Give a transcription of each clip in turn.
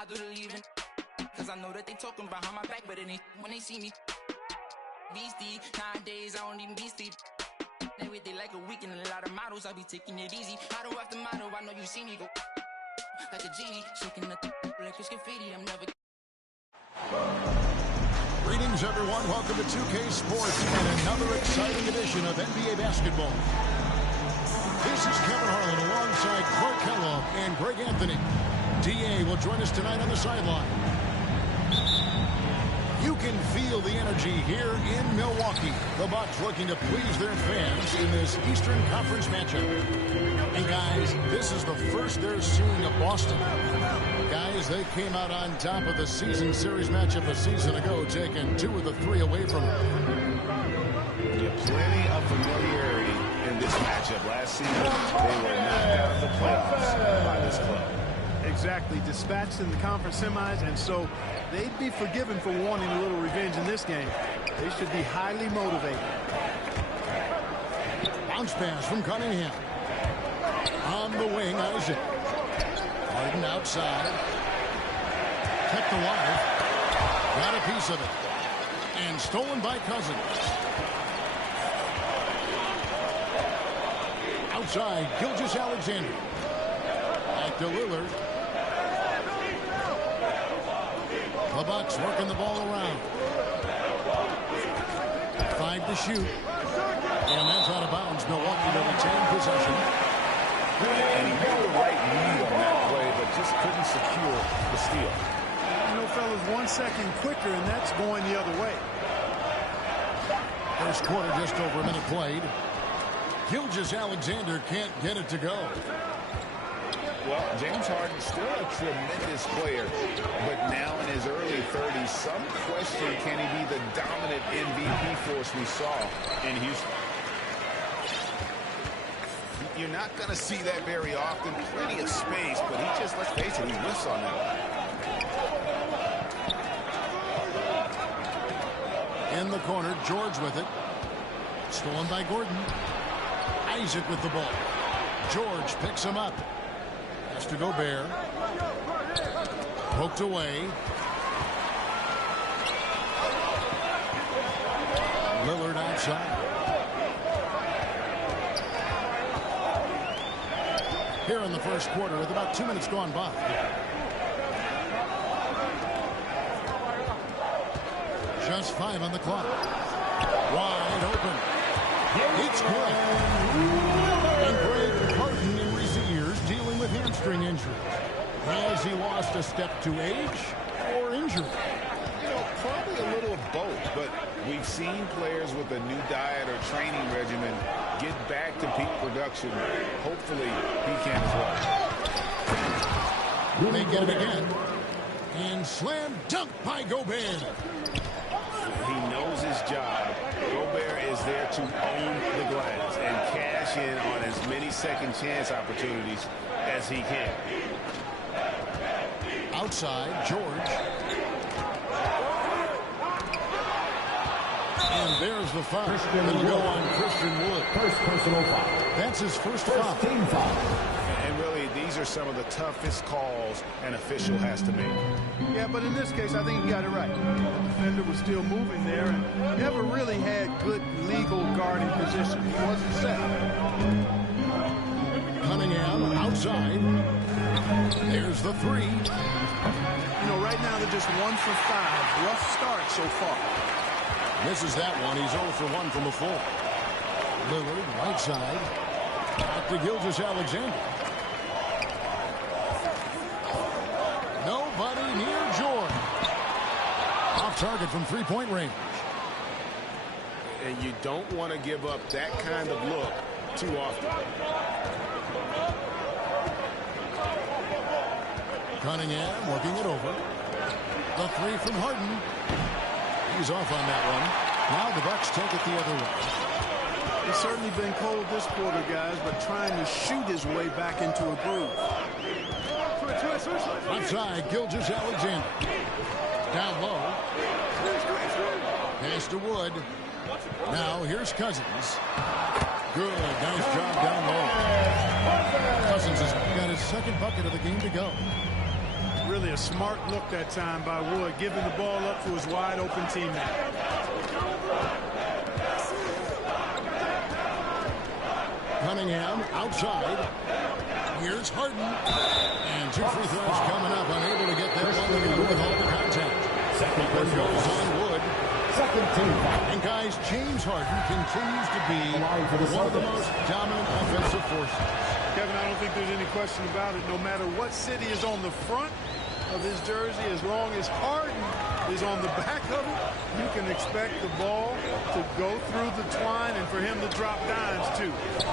I do the leaving, cause I know that they talking behind my back, but it ain't when they see me. Beastie, nowadays I don't even be sleep. They wait they like a weekend, a lot of models, I be taking it easy. Model after model, I know you see me go like a genie, shaking the like it's confetti, I'm never. Greetings, everyone. Welcome to 2K Sports and another exciting edition of NBA basketball. This is Kevin Harlan alongside Clark Kellogg and Greg Anthony. DA will join us tonight on the sideline. You can feel the energy here in Milwaukee. The Bucks looking to please their fans in this Eastern Conference matchup. And guys, this is the first they're seeing of Boston. Guys, they came out on top of the season series matchup a season ago, taking 2 of the 3 away from them. Yeah, plenty of familiarity in this matchup. Last season, they were knocked out of the playoffs by this club. Exactly, dispatched in the conference semis, and so they'd be forgiven for wanting a little revenge in this game. They should be highly motivated. Bounce pass from Cunningham. On the wing, Isaac. Harden outside. Kept alive. Got a piece of it. And stolen by Cousins. Outside, Gilgeous-Alexander. Back to Lillard. The Bucks working the ball around. 5 to shoot. And that's out of bounds. Milwaukee to retain possession. And he made the right read on that play, but just couldn't secure the steal. You know, fellas, 1 second quicker, and that's going the other way. First quarter, just over a minute played. Gilgeous-Alexander can't get it to go. Well, James Harden's still a tremendous player, but now in his early 30s, some question, can he be the dominant MVP force we saw in Houston? You're not going to see that very often. Plenty of space, but he just, let's face it, he whiffs on that. In the corner, George with it. Stolen by Gordon. Isaac with the ball. George picks him up. Has to Gobert. Poked away. Lillard outside. Here in the first quarter with about 2 minutes gone by. Just 5 on the clock. Wide open. It's good. And Greg, Harden in recent years dealing with hamstring injury. Has he lost a step to age or injury? You know, probably a little of both, but we've seen players with a new diet or training regimen get back to peak production. Hopefully, he can as well. They get it again. And slam dunk by Gobert. He knows his job. Gobert is there to own the glass and cash in on as many second chance opportunities as he can. Outside, George. And there's the foul. It'll go on Christian Wood. First personal foul. That's his first foul. Team foul. And really, these are some of the toughest calls an official has to make. Yeah, but in this case, I think he got it right. The defender was still moving there and never really had good legal guarding position. He wasn't set. Cunningham outside. There's the 3. You know, right now they're just 1 for 5. Rough start so far. Misses that one. He's 0 for 1 from before. Lillard, right side. Back to Gilgeous-Alexander. Nobody near George. Off target from 3-point range. And you don't want to give up that kind of look too often. Cunningham working it over. The 3 from Harden. He's off on that one. Now the Bucks take it the other way. It's certainly been cold this quarter, guys, but trying to shoot his way back into a groove. Outside, Gilgeous-Alexander. Down low. Pass to Wood. Now here's Cousins. Good. Nice job down low. Cousins has got his second bucket of the game to go. Really a smart look that time by Wood, giving the ball up to his wide-open teammate. Cunningham outside. Here's Harden. And 2 free throws coming up. Unable to get that one to go with all the contact. One goes on Wood. And guys, James Harden continues to be one of the most dominant offensive forces. Kevin, I don't think there's any question about it. No matter what city is on the front of his jersey, as long as Harden is on the back of it, you can expect the ball to go through the twine and for him to drop dimes, too.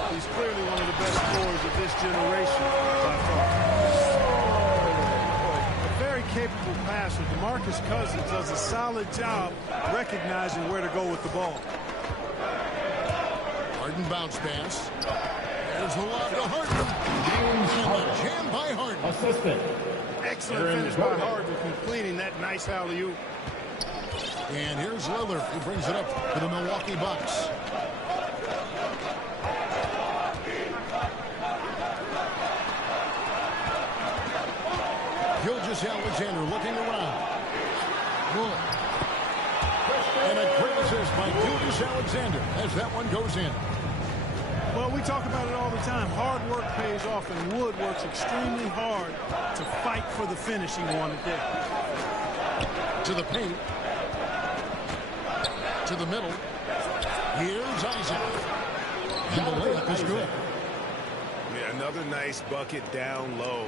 He's clearly one of the best scorers of this generation by far. A very capable passer. DeMarcus Cousins does a solid job recognizing where to go with the ball. Harden bounce pass. There's a lot to Harden. And a jam by Harden. Assistant. Excellent finish by Harden, completing that nice alley-oop. And here's Lillard, who brings it up for the Milwaukee Bucks. Gilgeous-Alexander looking around. Wood. And a great assist by Gilgeous-Alexander as that one goes in. Well, we talk about it all the time. Hard work pays off, and Wood works extremely hard to fight for the finish he wanted there. To the paint. To the middle. Here's Isaac. And the layup is good. Yeah, another nice bucket down low.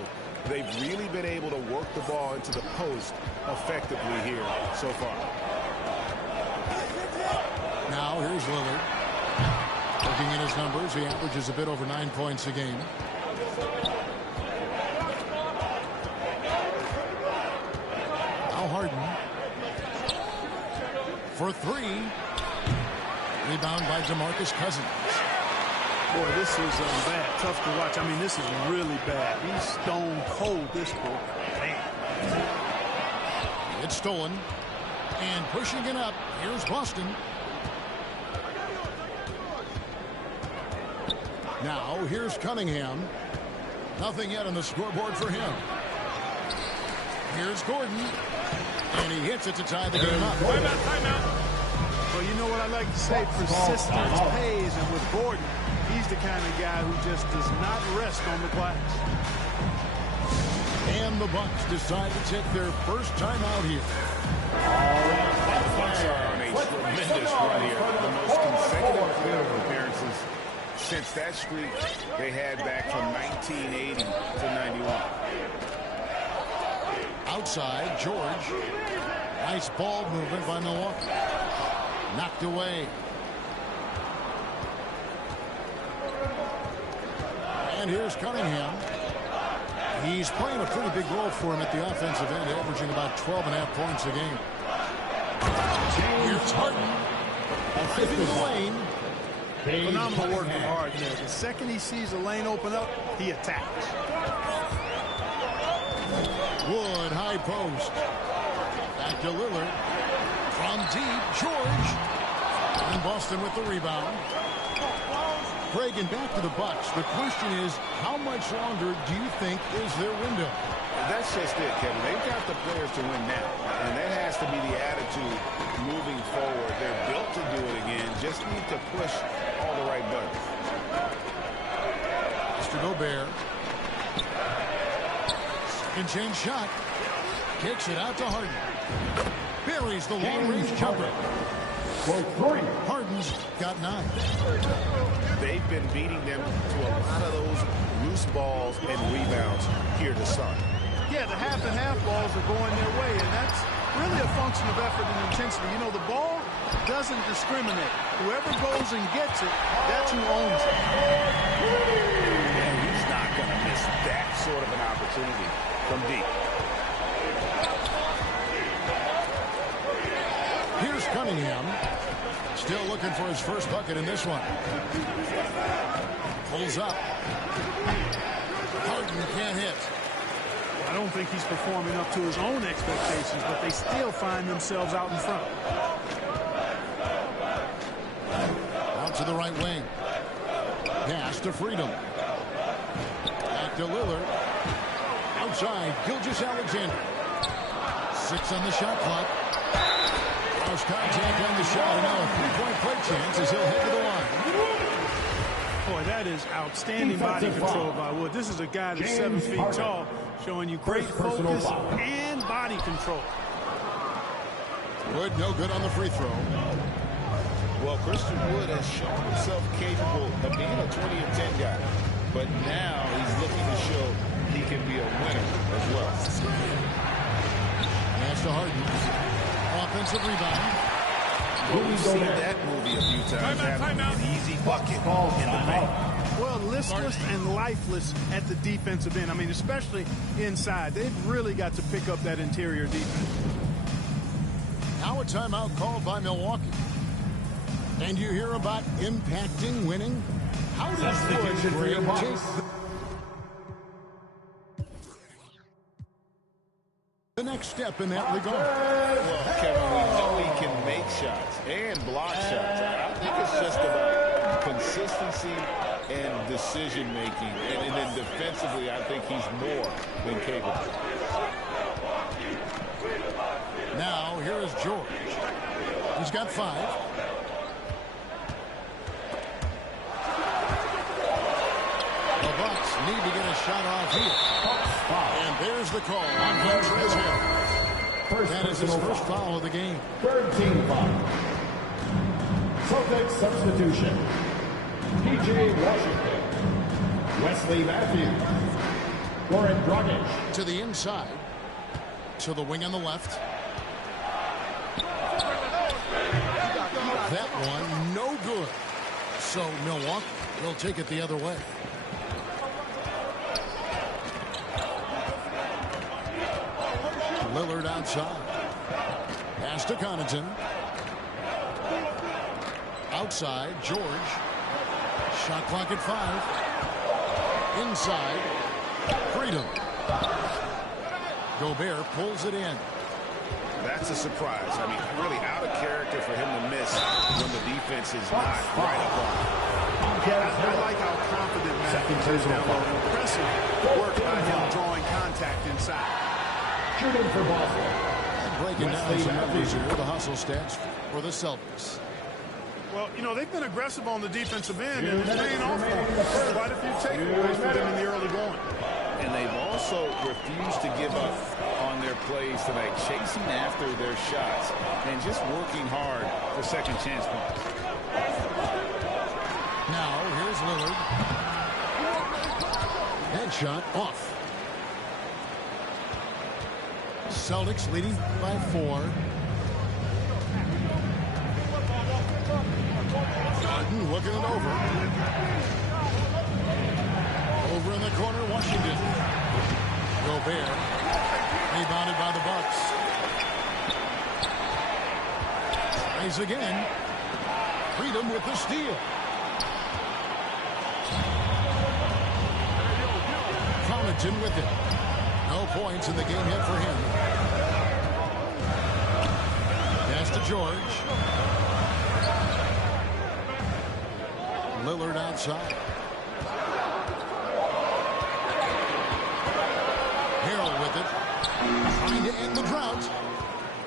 They've really been able to work the ball into the post effectively here so far. Now here's Lillard. Looking at his numbers, he averages a bit over 9 points a game. Now Harden. For 3. Rebound by DeMarcus Cousins. Boy, this is bad. Tough to watch. I mean, this is really bad. He's stone cold, this boy. Man. It's stolen. And pushing it up, here's Boston. Now, here's Cunningham. Nothing yet on the scoreboard for him. Here's Gordon. And he hits it to tie the game up. Timeout. Well, you know what I like to say? Persistence pays. And with Gordon, he's the kind of guy who just does not rest on the glass. And the Bucks decide to take their first time out here. The Bucks are on a tremendous run here. The most consecutive playoff appearances since that streak they had back from 1980 to 91. Outside, George. Nice ball movement by Milwaukee. Knocked away. And here's Cunningham. He's playing a pretty big role for him at the offensive end, averaging about 12.5 points a game. Here's Harden. Driving the lane. Phenomenal work from Harden there. The second he sees a lane open up, he attacks. Wood, high post. Back to Lillard. From deep, George. And Boston with the rebound. Craig, and back to the Bucks. The question is, how much longer do you think is their window? That's just it, Kevin. They've got the players to win now, and that has to be the attitude moving forward. They're built to do it again. Just need to push all the right buttons. Mr. Gobert. Second chance shot. Kicks it out to Harden. Buries the long-range jumper. Harden's got 9. They've been beating them to a lot of those loose balls and rebounds here to start. Yeah, the half-and-half balls are going their way, and that's really a function of effort and intensity. You know, the ball doesn't discriminate. Whoever goes and gets it, that's who owns it. And he's not going to miss that sort of an opportunity from deep. Here's Cunningham. Still looking for his first bucket in this one. Pulls up. Harden can't hit. I don't think he's performing up to his own expectations, but they still find themselves out in front. Out to the right wing. Pass to Freedom. Back to Lillard. Outside, Gilgeous-Alexander. 6 on the shot clock. Cross contact on the shot, and now a three-point play chance as he'll head to the line. Boy, that is outstanding body control by Wood. This is a guy that's 7 feet tall, showing you great focus and body control. Wood, no good on the free throw. Well, Christian Wood has shown himself capable of being a 20 and 10 guy, but now he's looking to show he can be a winner as well. Pass to Harden. Offensive rebound. Well, we've seen that movie a few times. Having an easy bucket in the paint. Well, listless and lifeless at the defensive end. I mean, especially inside. They've really got to pick up that interior defense. Now a timeout called by Milwaukee. And you hear about impacting winning? How does Wood bring the next step in that regard? Well, Kevin, we know he can make shots and block shots. I think it's just about consistency and decision-making. And then defensively, I think he's more than capable. Now, here is George. He's got 5. The Bucks need to get a shot off here. And there's the call on Montrezl Harrell. That is his first foul of the game. Third team foul. Celtic substitution. P.J. Washington. Wesley Matthews. Goran Dragic. To the inside. To the wing on the left. That one, no good. So Milwaukee will take it the other way. Lillard outside. Pass to Connaughton. Outside, George. Shot clock at 5. Inside, Freedom. Gobert pulls it in. That's a surprise. I mean, really out of character for him to miss when the defense is not right up on him. I like how confident Matthews is down low. Impressive work by him drawing contact inside. Shooting for Boston. Breaking down some numbers here, the hustle stats for the Celtics. Well, you know, they've been aggressive on the defensive end, and it's paying off for them. Quite a few takeaways for them in the early going. And they've also refused to give up on their plays tonight, chasing after their shots and just working hard for second chance points. Now, here's Lillard. Headshot off. Celtics leading by 4. Harden looking it over. Over in the corner, Washington. Gobert. Rebounded by the Bucks. Tries again. Freedom with the steal. Connaughton with it. No points in the game yet for him. Pass to George. Lillard outside. Harrell with it. Trying to end the drought.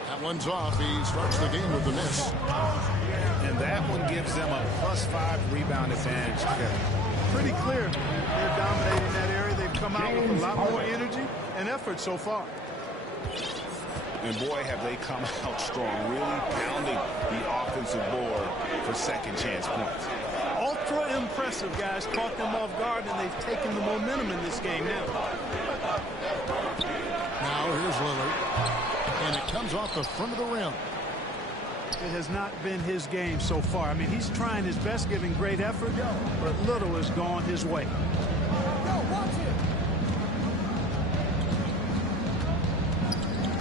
That one's off. He starts the game with the miss. And that one gives them a +5 rebound advantage. Pretty clear. They're dominating that area. They've come out with a lot more energy and effort so far. And boy, have they come out strong, really pounding the offensive board for second chance points. Ultra impressive, guys. Caught them off guard, and they've taken the momentum in this game now. Now here's Lillard. And it comes off the front of the rim. It has not been his game so far. I mean, he's trying his best, giving great effort, but little has gone his way.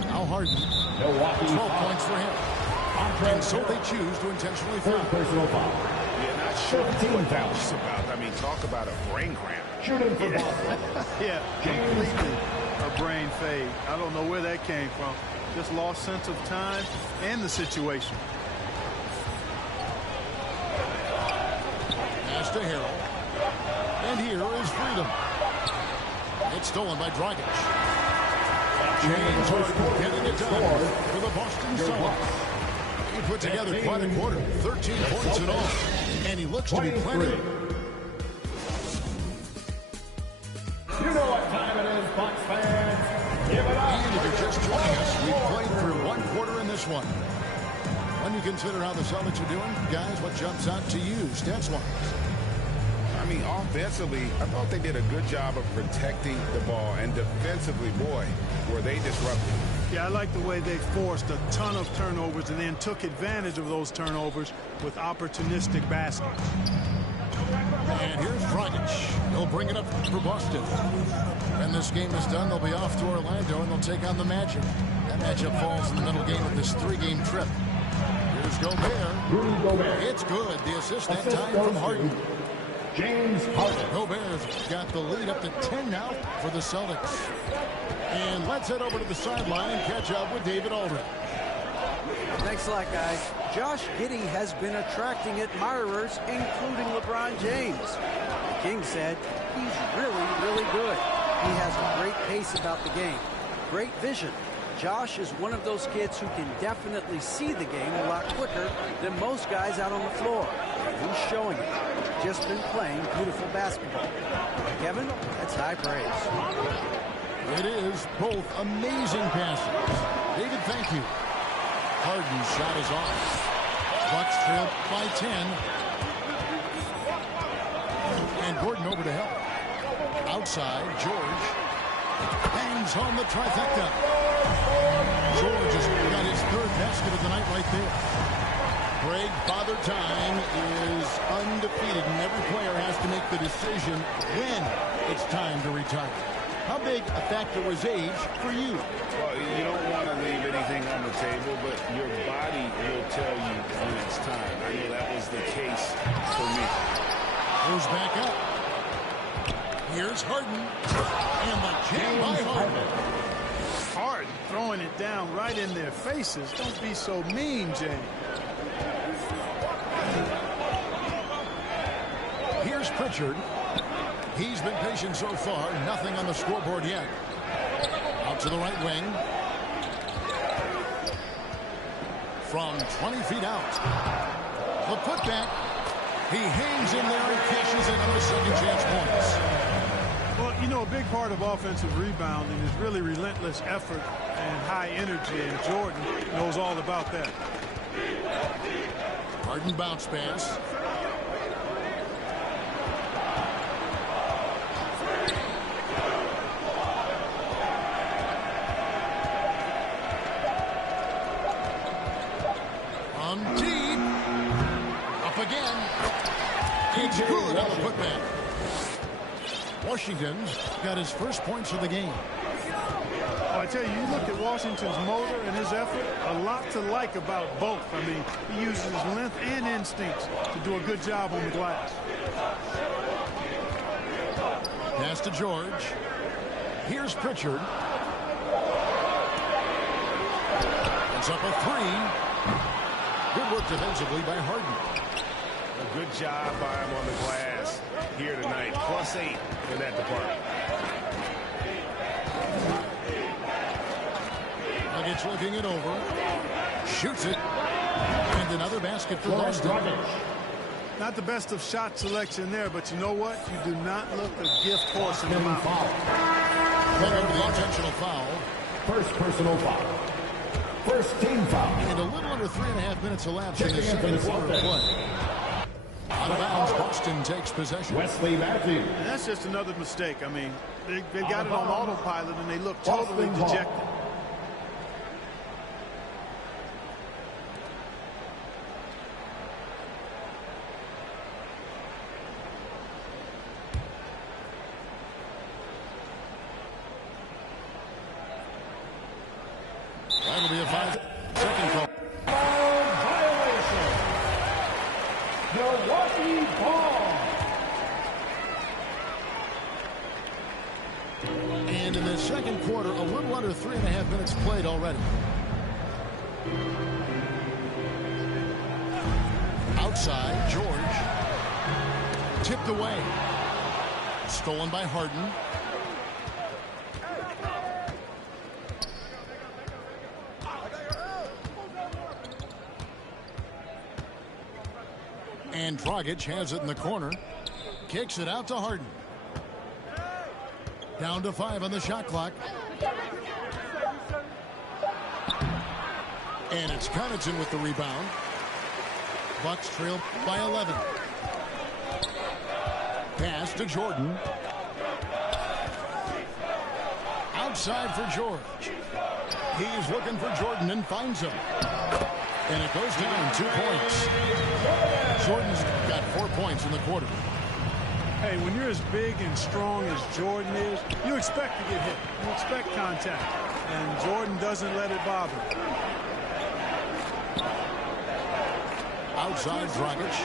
Now Harden. 12 points for him. And so they choose to intentionally foul. Personal foul. Yeah, not sure what that was about. I mean, talk about a brain cramp. Shooting for Boston. Yeah, completely a brain fade. I don't know where that came from. Just lost sense of time and the situation. Pass to Harrell. And here is Freedom. It's stolen by Dragic. James Harden getting it done for the Boston Celtics. He put together quite a quarter, 13 points in all, and he looks to be plenty. You know what time it is, Bucks fans. Give it up. And if you're just joining us, we've played through one quarter in this one. When you consider how the Celtics are doing, guys, what jumps out to you stats-wise? I mean, offensively, I thought they did a good job of protecting the ball. And defensively, boy, were they disruptive. Yeah, I like the way they forced a ton of turnovers and then took advantage of those turnovers with opportunistic baskets. And here's Dragic. He'll bring it up for Boston. When this game is done, they'll be off to Orlando, and they'll take on the Magic. That matchup falls in the middle game of this three-game trip. Here's Gobert. It's good. The assist that time from Harden. James Harden. Gobert's got the lead up to 10 now for the Celtics. And let's head over to the sideline and catch up with David Aldridge. Thanks a lot, guys. Josh Giddey has been attracting admirers, including LeBron James. The King said he's really, really good. He has a great pace about the game, great vision. Josh is one of those kids who can definitely see the game a lot quicker than most guys out on the floor. And he's showing it. Just been playing beautiful basketball. Kevin, that's high praise. It is both amazing passes. David, thank you. Harden's shot is off. Bucks trail by 10. And Gordon over to help. Outside, George hangs home the trifecta. George has got his third basket of the night right there. Greg Father Time is undefeated, and every player has to make the decision when it's time to retire. How big a factor was age for you? Well, you don't want to leave anything on the table, but your body will tell you when it's time. I know that was the case for me. Goes back up. Here's Harden. And the jam by Harden. Harden throwing it down right in their faces. Don't be so mean, James. Here's Pritchard. He's been patient so far. Nothing on the scoreboard yet. Out to the right wing. From 20 feet out. The putback. He hangs in there and cashes in on the second chance points. Well, you know, a big part of offensive rebounding is really relentless effort and high energy, and Jordan knows all about that. Harden bounce pass. On deep. Up again. It's good on the putback. Washington's got his first points of the game. Oh, I tell you, you look at Washington's motor and his effort, a lot to like about both. I mean, he uses his length and instincts to do a good job on the glass. Pass to George. Here's Pritchard. It's up a three. Good work defensively by Harden. A good job by him on the glass here tonight. +8 in that department. Nuggets looking it over. Shoots it. And another basket for Boston. Not the best of shot selection there, but you know what? You do not look a gift horse in the mouth. The intentional foul. First personal foul. First team foul. And a little under 3.5 minutes elapsed in the second quarter of play. Out of bounds, Boston takes possession. Wesley Matthews. And that's just another mistake. I mean, they've got it on autopilot, and they look totally dejected. That'll be a 5-second call. Violation. Milwaukee ball. And in the second quarter, a little under 3.5 minutes played already. Outside, George. Tipped away. Stolen by Harden. And Dragic has it in the corner. Kicks it out to Harden. Down to 5 on the shot clock. And it's Connaughton with the rebound. Bucks trail by 11. Pass to Jordan. Outside for George. He's looking for Jordan and finds him. And it goes down 2 points. Jordan's got 4 points in the quarter. Hey, when you're as big and strong as Jordan is, you expect to get hit. You expect contact. And Jordan doesn't let it bother him. Outside Dragic.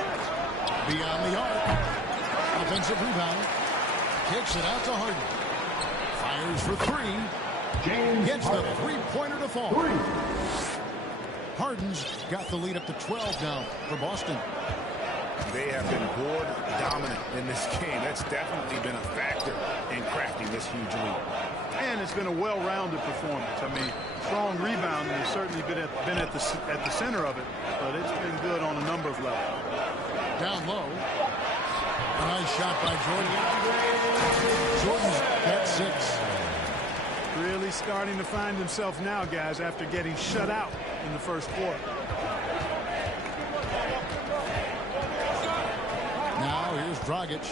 Beyond the arc. Offensive rebound. Kicks it out to Harden. Fires for 3. Gets the three-pointer to fall. Harden's got the lead up to 12 now for Boston. They have been board dominant in this game. That's definitely been a factor in crafting this huge lead. And it's been a well-rounded performance. I mean, strong rebounding has certainly been at the center of it, but it's been good on a number of levels. Down low. A nice shot by Jordan. Jordan's got 6. Really starting to find himself now, guys, after getting shut out in the first quarter. Now here's Dragic.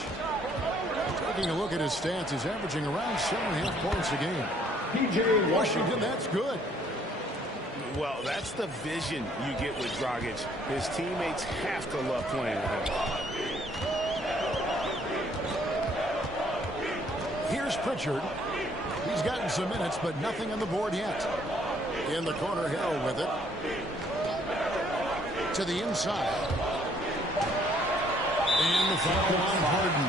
Taking a look at his stats, he's averaging around 7.5 points a game. PJ Washington, that's good. Well, that's the vision you get with Dragic. His teammates have to love playing with him. Here's Pritchard. He's gotten some minutes, but nothing on the board yet. In the corner, Harrell with it. To the inside. And the foul on Harden.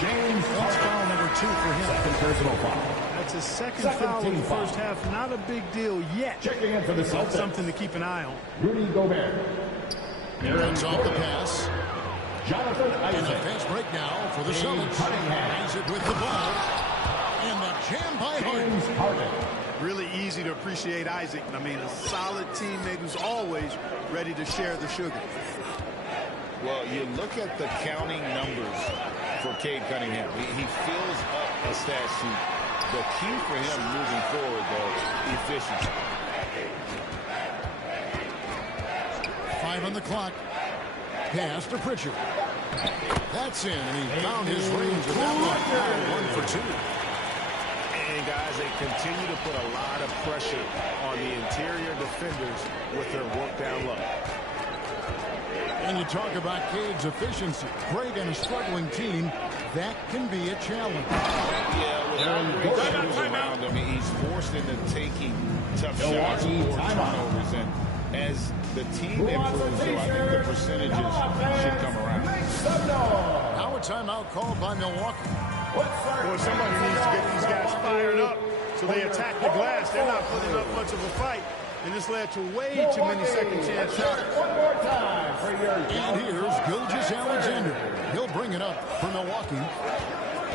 James, that's foul number 2 for him. Second personal foul. That's his second foul in the first half. Not a big deal yet. Checking in for the Celtics. Something to keep an eye on. Rudy Gobert. Runs off the pass. Jonathan And a Isaac. fast break now for the Celtics. Isaac with the ball. And the jam by James Harden. Harden. Really easy to appreciate Isaac. I mean, a solid teammate who's always ready to share the sugar. Well, you look at the counting numbers for Cade Cunningham. He fills up a stat sheet. The key for him moving forward, though, efficiency. 5 on the clock. Pass to Pritchard. That's in, and he found his range with that one. 1 for 2. And, guys, they continue to put a lot of pressure on the interior defenders with their work down low. And you talk about Cade's efficiency. Great in a struggling team. That can be a challenge. Yeah, without great shooters around him, he's forced into taking tough shots or turnovers. And as the team improves, though, I think the percentages should come around. Now a timeout called by Milwaukee. Boy, somebody needs to get these guys fired up so they attack the glass. They're not putting up much of a fight. And this led to way too many second chance shots. And here's Gilgeous-Alexander. He'll bring it up for Milwaukee.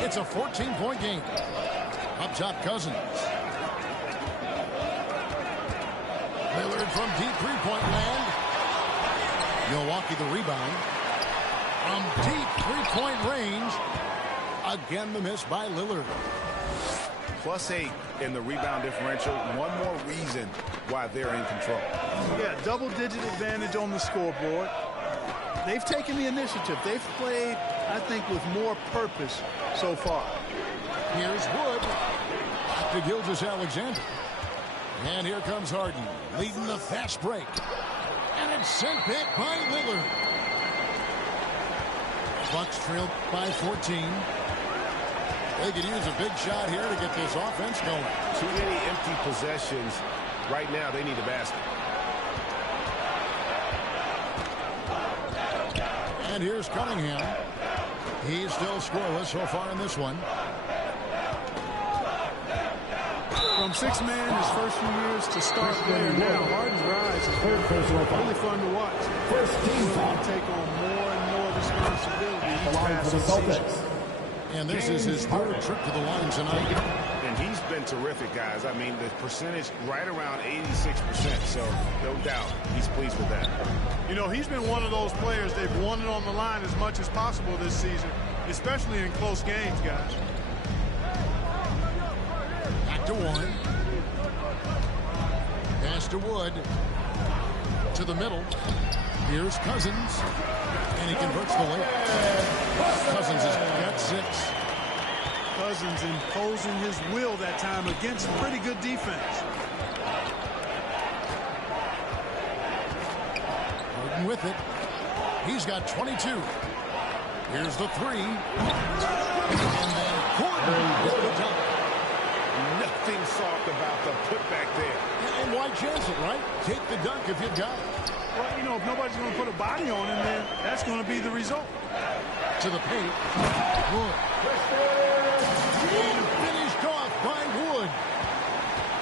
It's a 14-point game. Up top, Cousins. Lillard from deep three-point land. Milwaukee the rebound. From deep three-point range. Again, the miss by Lillard. +8 in the rebound differential. One more reason why they're in control. Yeah, double-digit advantage on the scoreboard. They've taken the initiative. They've played, I think, with more purpose so far. Here's Wood. To Gilgeous-Alexander. And here comes Harden, leading the fast break. And it's sent back by Lillard. Bucks trailed by 14. They could use a big shot here to get this offense going. Too many empty possessions. Right now, they need a basket. And here's Cunningham. He's still scoreless so far in this one. From 6-man his first few years to star player now, Harden's rise is really fun to watch. First team He's going to take on more and more responsibility each passing season. And this is his third trip to the line tonight. And he's been terrific, guys. I mean, the percentage right around 86%, so no doubt he's pleased with that. You know, he's been one of those players they've wanted on the line as much as possible this season, especially in close games, guys. Back to one. Pass to Wood. To the middle. Here's Cousins. And he converts the layup. Cousins has got 6. Cousins imposing his will that time against pretty good defense. Harden with it. He's got 22. Here's the 3. And then Gordon with the dunk. Nothing soft about the putback there. And why chance it, right? Take the dunk if you've got it. Well, you know, if nobody's going to put a body on him, then that's going to be the result. To the paint. Wood. And finished off by Wood.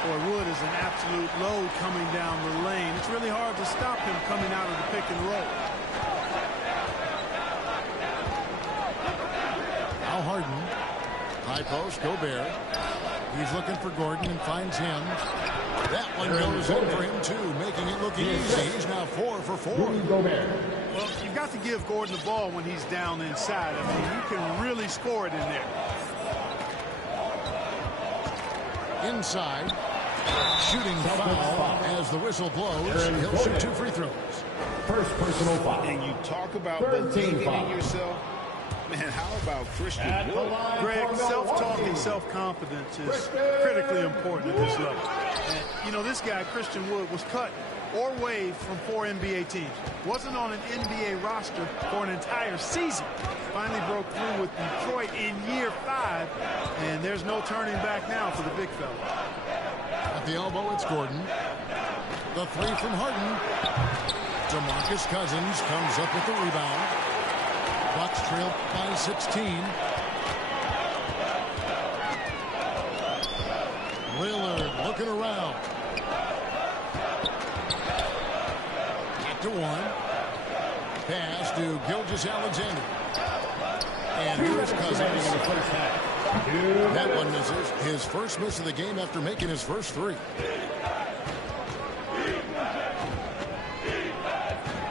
Boy, Wood is an absolute load coming down the lane. It's really hard to stop him coming out of the pick and roll. Now Harden. High post, Gobert. He's looking for Gordon and finds him. That one goes in for him, too, making it look easy. He's now 4 for 4. Well, you've got to give Gordon the ball when he's down inside. I mean, you can really score it in there. Inside. Shooting foul as the whistle blows. He'll shoot 2 free throws. First personal foul. And you talk about believing in yourself. Man, how about Christian Wood? Greg, self-talk and self-confidence is critically important at this level. And, you know, this guy, Christian Wood, was cut or waived from 4 NBA teams. Wasn't on an NBA roster for an entire season. Finally broke through with Detroit in year 5, and there's no turning back now for the big fella. At the elbow, it's Gordon. The 3 from Harden. DeMarcus Cousins comes up with the rebound. Bucks trail by 16. Lillard looking around. Back to 1. Pass to Gilgeous-Alexander. And here's Cousins. That one misses. His first miss of the game after making his first 3.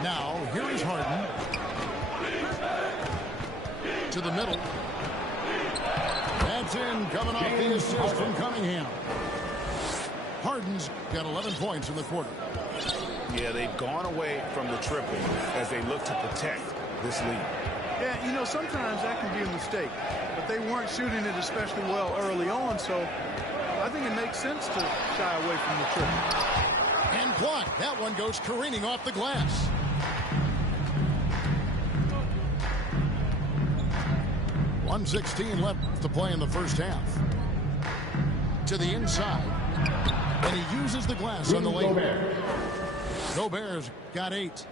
Now, here is Harden. To the middle. That's in, coming off the assist from Cunningham. Harden's got 11 points in the quarter. Yeah, they've gone away from the triple as they look to protect this lead. Yeah, you know, sometimes that can be a mistake. But they weren't shooting it especially well early on, so I think it makes sense to shy away from the triple. And blocked. That one goes careening off the glass. .116 left to play in the first half. To the inside. And he uses the glass on the lane. Gobert's got 8.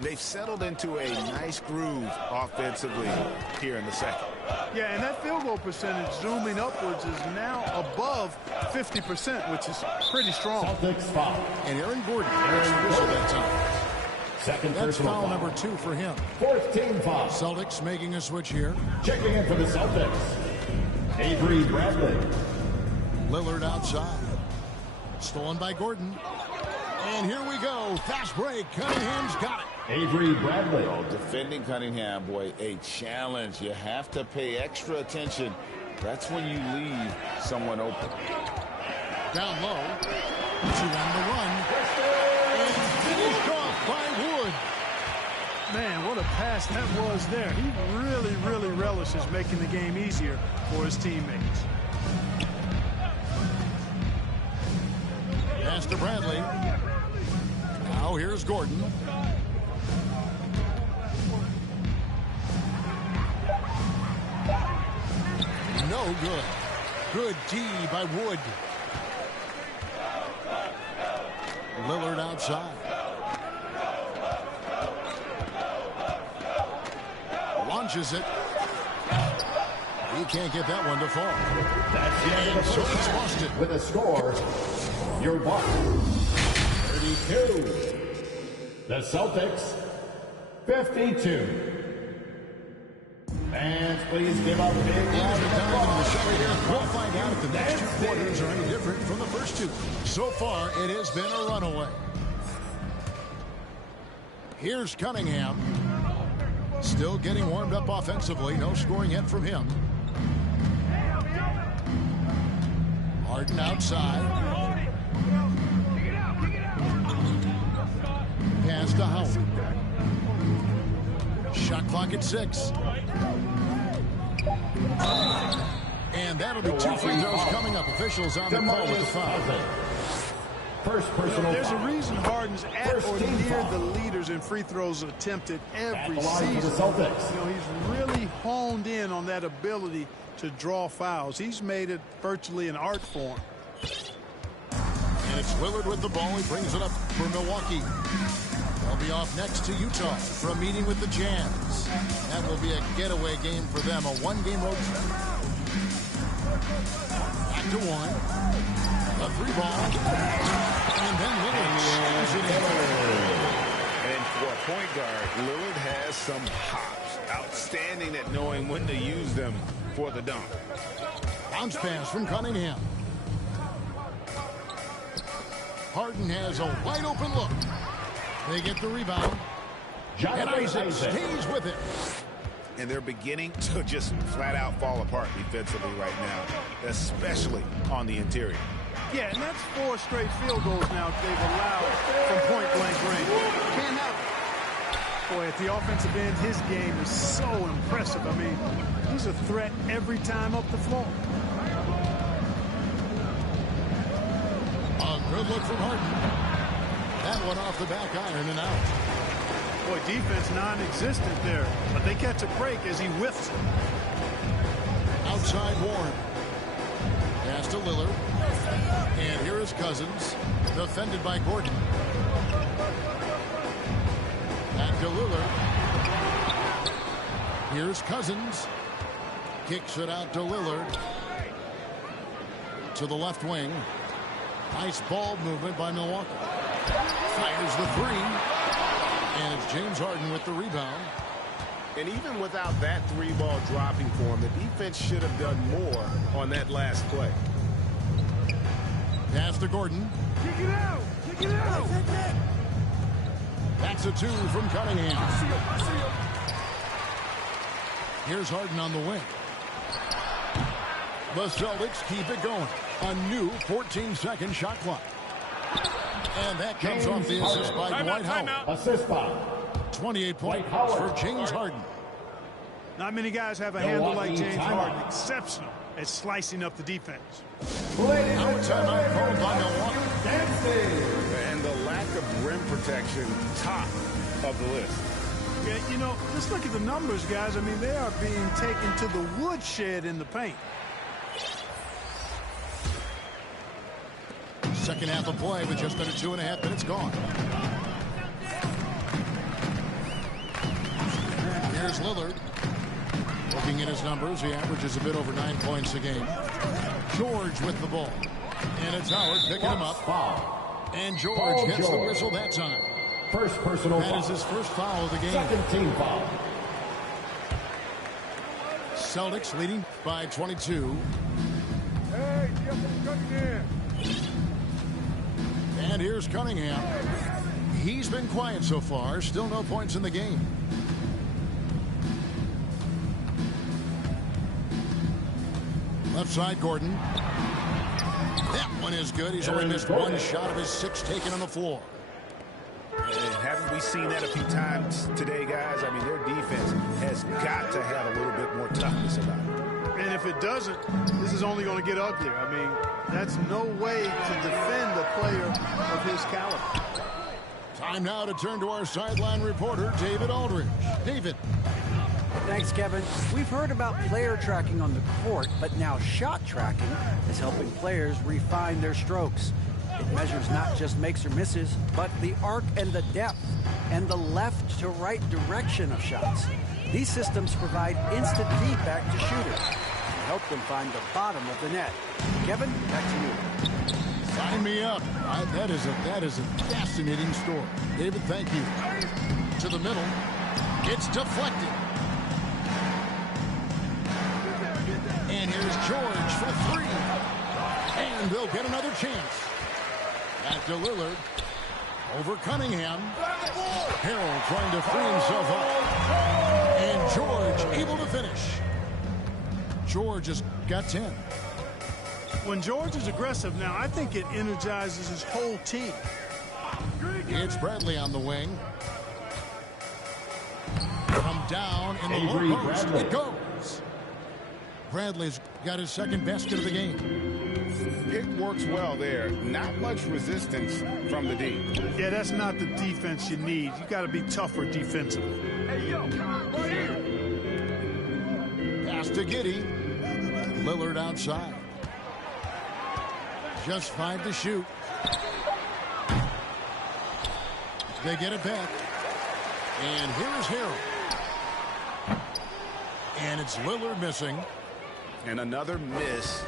They've settled into a nice groove offensively here in the second. Yeah, and that field goal percentage zooming upwards is now above 50%, which is pretty strong. Celtics foul. And Aaron Gordon gets the whistle that time. Second That's personal foul number 2 for him. Fourth team foul. Celtics making a switch here. Checking in for the Celtics, Avery Bradley. Lillard outside. Stolen by Gordon. And here we go. Fast break. Cunningham's got it. Avery Bradley. Oh, defending Cunningham, boy, a challenge. You have to pay extra attention. That's when you leave someone open. Down low. 2 on the run. And finished off by Wood. Man, what a pass that was there. He really relishes making the game easier for his teammates. Pass to Bradley. Now here's Gordon. No good. Good D by Wood. Lillard outside. Launches it. He can't get that one to fall. That's the end of the So first it's half. Boston. With a score, your Bucks 32. The Celtics 52. Fans, please give up big round of applause. We'll find out if the next 2 quarters are any different from the first 2. So far, it has been a runaway. Here's Cunningham. Still getting warmed up offensively. No scoring yet from him. Harden outside. Pass to Howard. Shot clock at 6. And that'll be 2 free throws coming up. Officials on the call with the foul. First personal. There's a reason Harden's at or near the leaders in free throws attempted every season. He's really honed in on that ability to draw fouls. He's made it virtually an art form. And it's Lillard with the ball. He brings it up for Milwaukee. They'll be off next to Utah for a meeting with the Jazz. That will be a getaway game for them, a one-game road trip. Back to 1. A 3-ball. And then Lillard slams it in. And for a point guard, Lillard has some hops. Outstanding at knowing when to use them for the dunk. Bounce pass from Cunningham. Harden has a wide-open look. They get the rebound. And Isaac stays with it. And they're beginning to just flat-out fall apart defensively right now, especially on the interior. Yeah, and that's 4 straight field goals now they've allowed from point-blank range. Can't have it. Boy, at the offensive end, his game is so impressive. I mean, he's a threat every time up the floor. A good look from Harden. That one off the back iron and out. Boy, defense non-existent there, but they catch a break as he whiffs it. Outside Warren. Pass to Lillard. And here is Cousins, defended by Gordon. Back to Lillard. Here's Cousins. Kicks it out to Lillard. To the left wing. Nice ball movement by Milwaukee. Fires the 3. And it's James Harden with the rebound. And even without that 3-ball dropping for him, the defense should have done more on that last play. Pass to Gordon. Kick it out! Kick it out! That's a 2 from Cunningham. Here's Harden on the wing. The Celtics keep it going. A new 14-second shot clock. And that comes off the assist by Dwight Howard. Assist by 28 points for James Harden. Not many guys have a handle like James Harden. Exceptional at slicing up the defense. Now a timeout called by Milwaukee. And the lack of rim protection, top of the list. Yeah, you know, just look at the numbers, guys. I mean, they are being taken to the woodshed in the paint. Second half of play with just under 2.5 minutes gone. Here's Lillard. Looking at his numbers, he averages a bit over 9 points a game. George with the ball. And it's Howard picking him up. And George gets the whistle that time. First personal foul. That is his first foul of the game. Second team foul. Celtics leading by 22. Hey, Cunningham. And here's Cunningham. He's been quiet so far. Still no points in the game. Left side, Gordon. That one is good. He's only missed 1 shot of his 6 taken on the floor. And haven't we seen that a few times today, guys? I mean, their defense has got to have a little bit more toughness about it. And if it doesn't, this is only going to get uglier. I mean, that's no way to defend a player of his caliber. Time now to turn to our sideline reporter, David Aldridge. David. Thanks, Kevin. We've heard about player tracking on the court, but now shot tracking is helping players refine their strokes. It measures not just makes or misses, but the arc and the depth and the left to right direction of shots. These systems provide instant feedback to shooters and help them find the bottom of the net. Kevin, back to you. Sign me up. That is a fascinating story. David, thank you. To the middle. It's deflected. And here's George for 3. And they'll get another chance. Back to Lillard. Over Cunningham. Harrell trying to free himself up. And George able to finish. George has got 10. When George is aggressive now, I think it energizes his whole team. It's Bradley on the wing. Come down in the low post. It goes. Bradley's got his second basket of the game. It works well there. Not much resistance from the D. Yeah, that's not the defense you need. You got to be tougher defensively. Hey, yo, right here. Pass to Giddey. Lillard outside. Just 5 to shoot. They get it back. And here's Harrell. And it's Lillard missing. And another miss.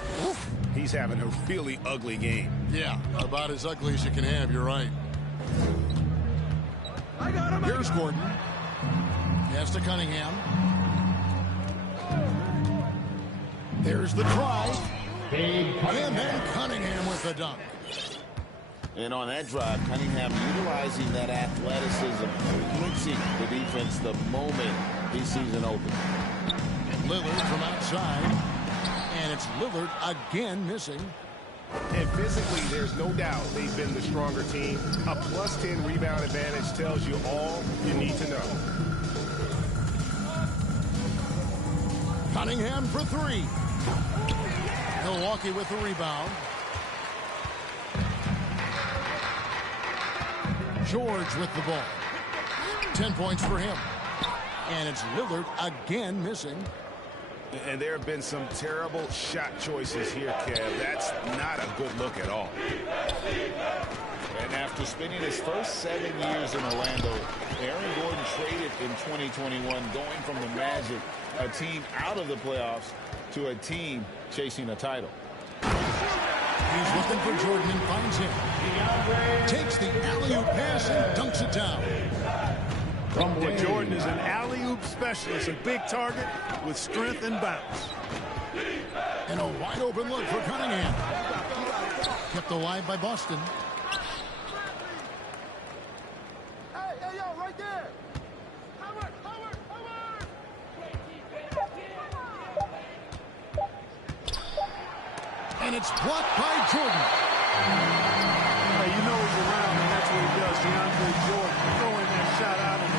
He's having a really ugly game. Yeah, about as ugly as you can have. You're right. Here's Gordon. Pass to Cunningham. There's the try. And then Cunningham with the dunk. And on that drive, Cunningham utilizing that athleticism, blitzing the defense the moment he sees an open. Lillard from outside. And it's Lillard again missing. And physically, there's no doubt they've been the stronger team. A +10 rebound advantage tells you all you need to know. Cunningham for 3. Milwaukee with the rebound. George with the ball. 10 points for him. And it's Lillard again missing. And there have been some terrible shot choices here, Kev. That's not a good look at all. And after spending his first 7 years in Orlando, Aaron Gordon traded in 2021, going from the Magic, a team out of the playoffs, to a team chasing a title. He's looking for Jordan and finds him. Takes the alley-oop pass and dunks it down. Well, Jordan is an alley-oop specialist, a big target with strength and bounce. And a wide-open look for Cunningham. Kept alive by Boston. Hey, yo, right there. Howard. And it's blocked by Jordan. Hey, you know he's around, and that's what he does. DeAndre Jordan throwing that shot out of it.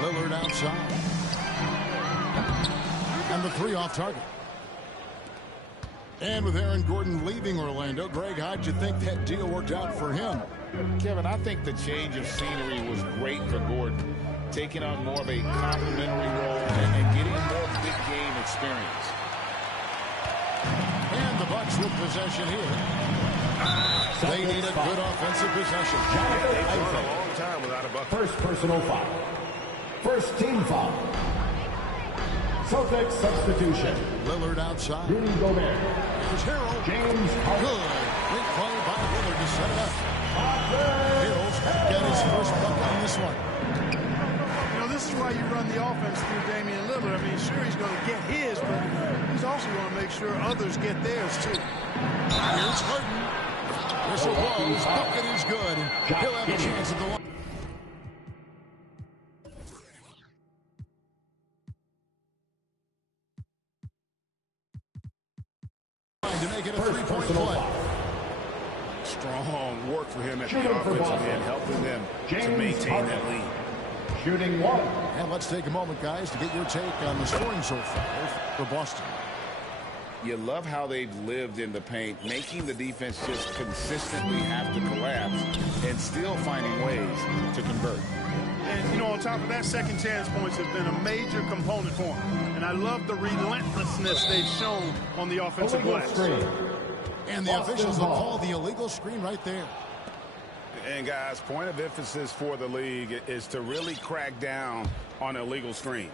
Lillard outside. And the 3 off target. And with Aaron Gordon leaving Orlando, Greg, how'd you think that deal worked out for him? Kevin, I think the change of scenery was great for Gordon, taking on more of a complimentary role and getting more big game experience. And the Bucks with possession here. They need a good offensive possession. They've gone a long time without a bucket. First personal foul. First team foul. Celtic substitution. Lillard outside. Rudy Gobert. Here's Harrell. James Harden. Good. Big play by Lillard to set it up. Harrell's got his first buck on this one. You know, this is why you run the offense through Damian Lillard. I mean, sure, he's going to get his, but he's also going to make sure others get theirs, too. Here's Harden. Whistle blows. Bucket is good. He'll have a chance at the line. To make it a three-point play. Strong work for him at the offensive end, helping them to maintain that lead. Shooting 1. And let's take a moment, guys, to get your take on the scoring so far for Boston. You love how they've lived in the paint, making the defense just consistently have to collapse and still finding ways to convert. And, you know, on top of that, second chance points have been a major component for them. And I love the relentlessness they've shown on the offensive glass. And the officials will call the illegal screen right there. And, guys, point of emphasis for the league is to really crack down on illegal screens.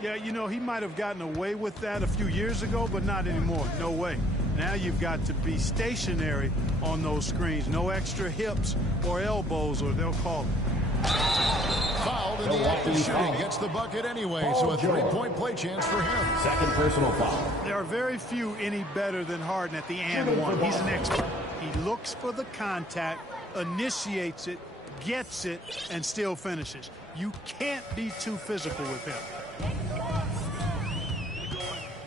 Yeah, you know, he might have gotten away with that a few years ago, but not anymore. No way. Now you've got to be stationary on those screens. No extra hips or elbows, or they'll call it. Fouled in the act The shooting gets the bucket anyway, so a three-point play chance for him. Second personal foul. There are very few any better than Harden at the and one. He's an expert. He looks for the contact, initiates it, gets it, and still finishes. You can't be too physical with him.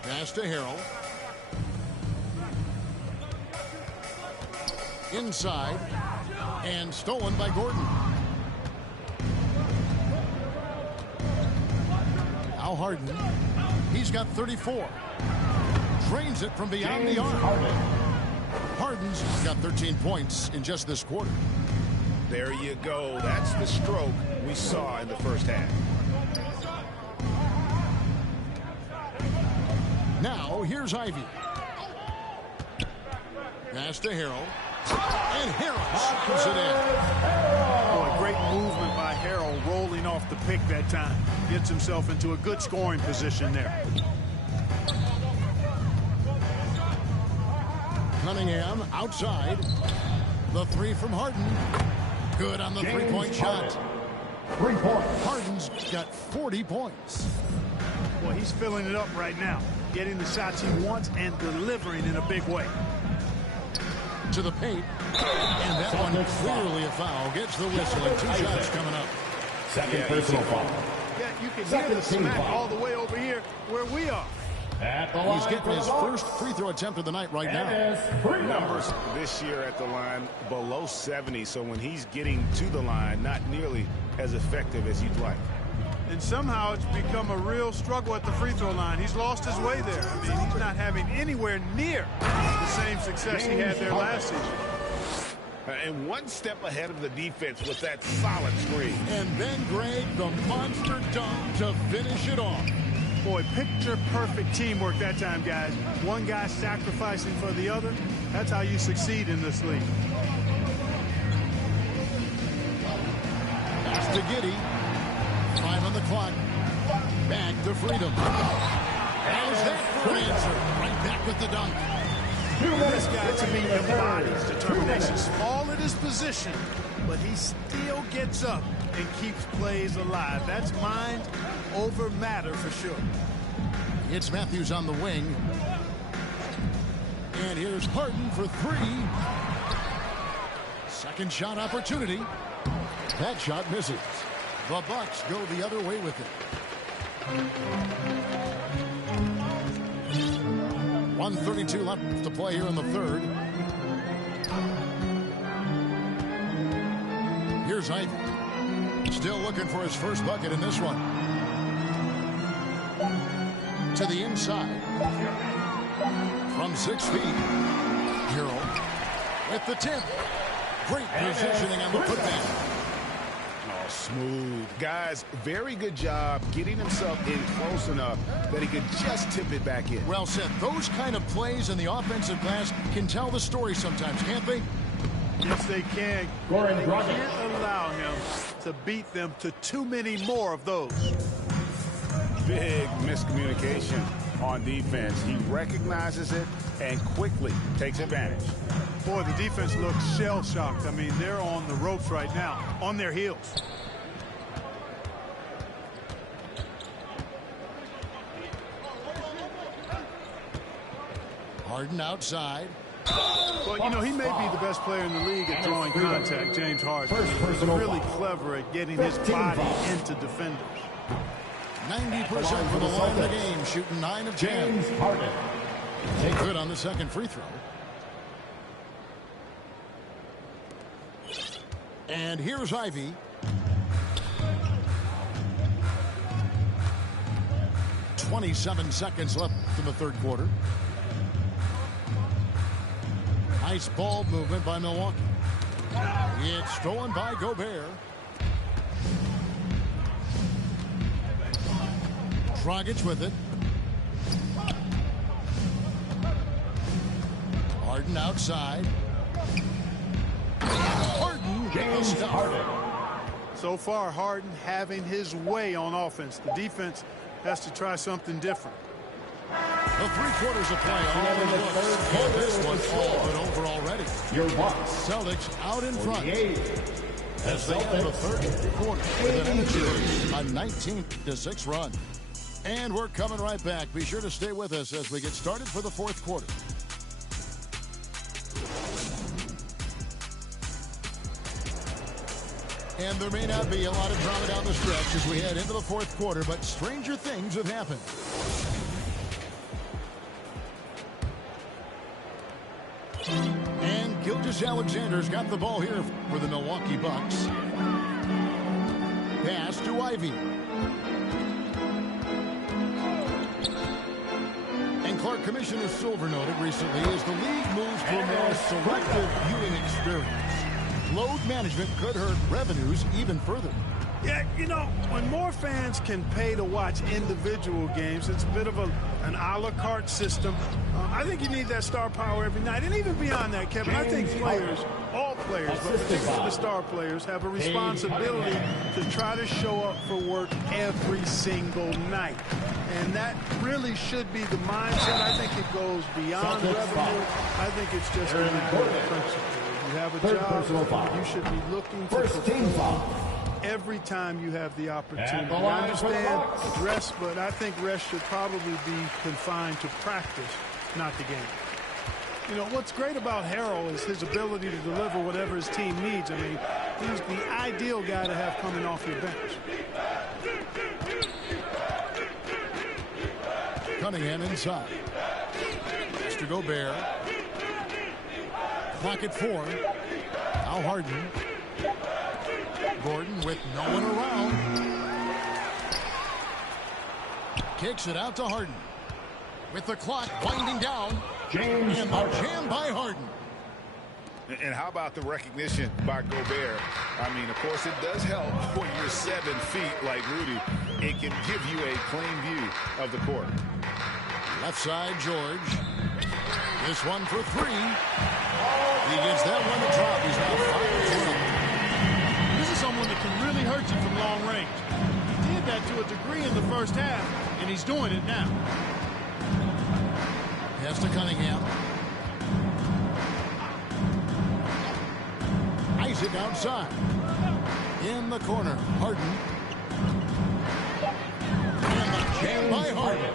Pass to Harrell. Inside, and stolen by Gordon. Now Harden. He's got 34. Drains it from beyond the arc. Harden's got 13 points in just this quarter. There you go. That's the stroke we saw in the first half. Now, here's Ivy. Pass to Harrell. And Harrell puts it in. Boy, great movement by Harrell, rolling off the pick that time. Gets himself into a good scoring position there. Cunningham outside. The three from Harden. Good on the three-point shot. 3 points. Harden's got 40 points. Boy, he's filling it up right now. Getting the shots he wants and delivering in a big way. To the paint. And that one clearly a foul. Gets the whistle and 2 shots coming up. Second personal foul. Yeah, you can hear the smack all the way over here where we are. At the line He's getting his first free throw attempt of the night right now. Numbers this year at the line below 70, so when he's getting to the line, not nearly as effective as you'd like. And somehow it's become a real struggle at the free throw line. He's lost his way there. I mean, he's not having anywhere near the same success he had there last season. And one step ahead of the defense with that solid screen. And then Greg, the monster dunk to finish it off. Boy, picture-perfect teamwork that time, guys. One guy sacrificing for the other. That's how you succeed in this league. Pass to Giddey. 5 on the clock. Back to Freedom. How's that for an answer? Right back with the dunk. This guy, to me, embodies determination. Small at his position, but he still gets up and keeps plays alive. That's mind over matter for sure. It's Matthews on the wing. And here's Harden for 3. Second shot opportunity. That shot misses. The Bucks go the other way with it. 1:32 left to play here in the third. Here's Ivy. Still looking for his first bucket in this one. To the inside. From 6 feet. Harrell with the tip. Great positioning on the putdown. Oh, smooth. Guys, very good job getting himself in close enough that he could just tip it back in. Well said. Those kind of plays in the offensive glass can tell the story sometimes, can't they? Yes, they can. They can't allow him to beat them to too many more of those. Big miscommunication on defense. He recognizes it and quickly takes advantage. Boy, the defense looks shell-shocked. I mean, they're on the ropes right now, on their heels. Harden outside. Well, you know, he may be the best player in the league at drawing contact, James Harden. He's really clever at getting his body into defenders. 90% from the line of the game, shooting 9 of 10. James Harden. Good on the second free throw. And here's Ivy. .27 seconds left in the third quarter. Nice ball movement by Milwaukee. It's stolen by Gobert. Dragic with it. Harden outside. Harden gets the Harden. So far, Harden having his way on offense. The defense has to try something different. The 3 quarters of play all in the books. And this one's all but over already. Your Bucks. Celtics out in front. 48. As they enter the third quarter with an energy lead by 19-6 run. And we're coming right back. Be sure to stay with us as we get started for the fourth quarter. And there may not be a lot of drama down the stretch as we head into the fourth quarter, but stranger things have happened. And Gilgeous-Alexander's got the ball here for the Milwaukee Bucks. Pass to Ivy. And Clark, Commissioner Silver noted recently as the league moves to a more selective viewing experience, load management could hurt revenues even further. Yeah, you know, when more fans can pay to watch individual games, it's a bit of an a la carte system. I think you need that star power every night. And even beyond that, Kevin, I think players, all players, but particularly the star players, have a responsibility to try to show up for work every single night. And that really should be the mindset. I think it goes beyond revenue. I think it's just a matter of principle. You have a job, you should be looking to perform every time you have the opportunity. I understand rest, but I think rest should probably be confined to practice, not the game. You know, what's great about Harrell is his ability to deliver whatever his team needs. I mean, he's the ideal guy to have coming off your bench. Cunningham inside. Mr. Gobert. Clock at 4. Now Harden. Gordon with no one around. Kicks it out to Harden. With the clock winding down. James and the jam by Harden. And how about the recognition by Gobert? I mean, of course, it does help when you're 7 feet like Rudy. It can give you a clean view of the court. Left side, George. This one for 3. He gets that one to drop. He's now 5-12. This is someone that can really hurt you from long range. He did that to a degree in the first half, and he's doing it now. Pass to Cunningham. Isaac outside. In the corner, Harden. And the jam by Harden.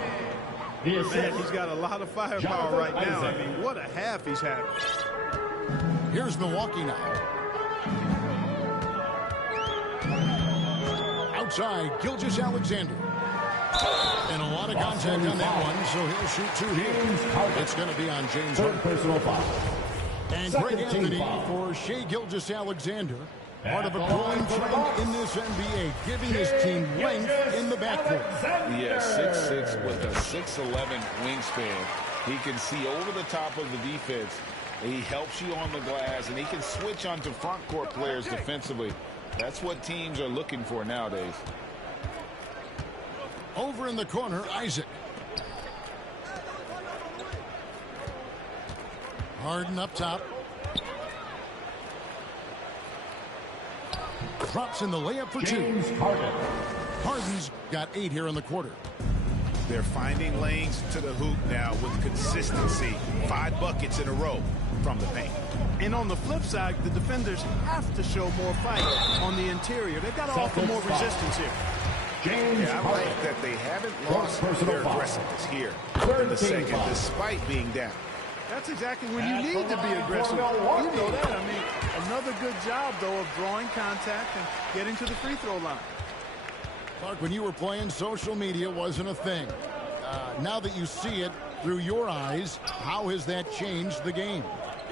Man, he's got a lot of firepower right now. I mean, what a half he's having. Here's Milwaukee now. Outside, Gilgeous-Alexander. And a lot of contact on that one, so he'll shoot 2 here. It's going to be on James Harden. Personal foul. And Greg Anthony for Shai Gilgeous-Alexander. Part of a growing trend in this NBA, giving his team length in the backcourt. Yeah, 6'6" with a 6'11" wingspan. He can see over the top of the defense. He helps you on the glass, and he can switch onto front court players defensively. That's what teams are looking for nowadays. Over in the corner, Isaac. Harden up top. Drops in the layup for 2. Harden's got 8 here in the quarter. They're finding lanes to the hoop now with consistency. 5 buckets in a row from the paint. And on the flip side, the defenders have to show more fight on the interior. They've got to offer more resistance here. Yeah, I like that they haven't lost their aggressiveness here in the second, despite being down. That's exactly when you need to be aggressive. You know that. I mean, another good job, though, of drawing contact and getting to the free throw line. Clark, when you were playing, social media wasn't a thing. Now that you see it through your eyes, how has that changed the game?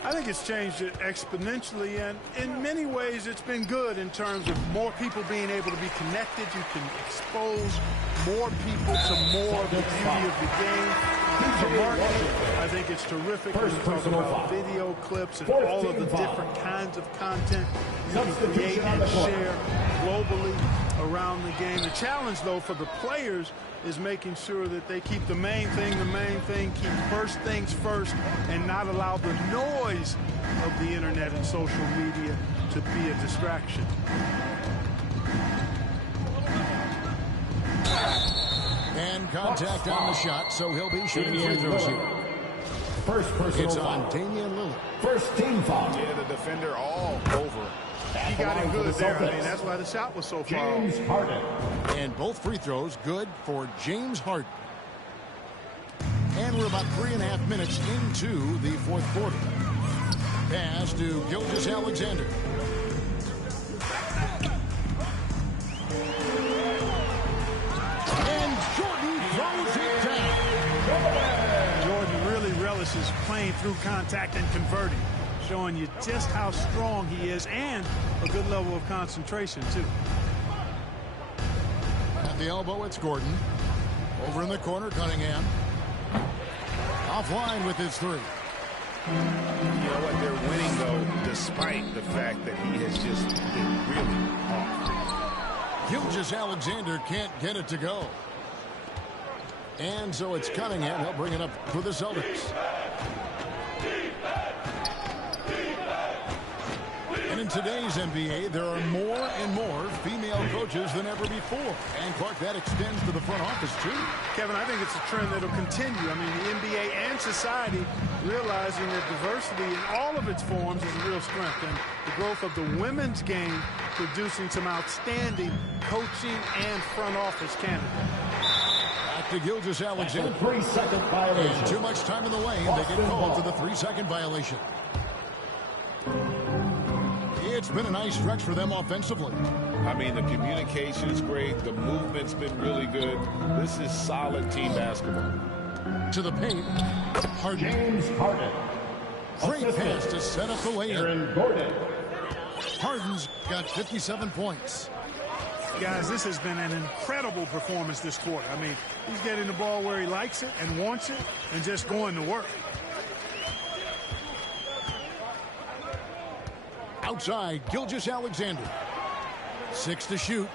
I think it's changed it exponentially, and in many ways it's been good in terms of more people being able to be connected. You can expose more people to more of the beauty of the game. For marketing, I think it's terrific when you talk about video clips and all of the different kinds of content you can create and share globally around the game. The challenge, though, for the players is making sure that they keep the main thing, keep first things first, and not allow the noise of the internet and social media to be a distraction. And contact on the shot, so he'll be shooting free throws here. First personal It's foul. on Damian Lillard. First team foul. Yeah, the defender all over He got it good there. I mean, that's why the shot was so far. James Harden. And both free throws good for James Harden. And we're about 3.5 minutes into the fourth quarter. Pass to Gilgeous-Alexander. And Jordan throws it down. Jordan really relishes playing through contact and converting, showing you just how strong he is and a good level of concentration, too. At the elbow, it's Gordon. Over in the corner, Cunningham. Offline with his three. You know what? They're winning, though, despite the fact that he has just been really off. Gilgeous-Alexander can't get it to go. And so it's Cunningham. He'll bring it up for the Celtics. And in today's NBA, there are more and more female coaches than ever before. And, Clark, that extends to the front office, too. Kevin, I think it's a trend that will continue. I mean, the NBA and society realizing that diversity in all of its forms is a real strength. And the growth of the women's game producing some outstanding coaching and front office candidates. Back to Gilgeous-Alexander. 3-second violation. And too much time in the lane. They get called for the 3-second violation. It's been a nice stretch for them offensively. I mean, the communication is great. The movement's been really good. This is solid team basketball. To the paint, Harden. James Harden. Great pass to set up the lay-in. Aaron Gordon. Harden's got 57 points. Guys, this has been an incredible performance this quarter. I mean, he's getting the ball where he likes it and wants it and just going to work. Outside, Gilgeous-Alexander. 6 to shoot.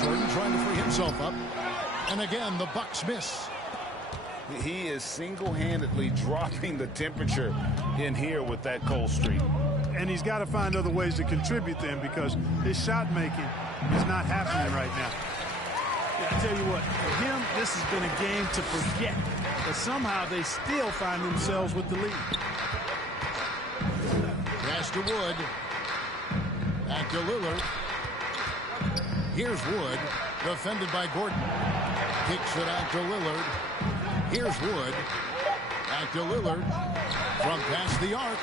Jordan trying to free himself up. And again, the Bucks miss. He is single-handedly dropping the temperature in here with that cold streak. And he's got to find other ways to contribute then, because his shot making is not happening right now. I tell you what, for him, this has been a game to forget. But somehow they still find themselves with the lead. Pass to Wood. Back to Lillard. Here's Wood, defended by Gordon. Kicks it out to Lillard. Here's Wood. Back to Lillard. From past the arc.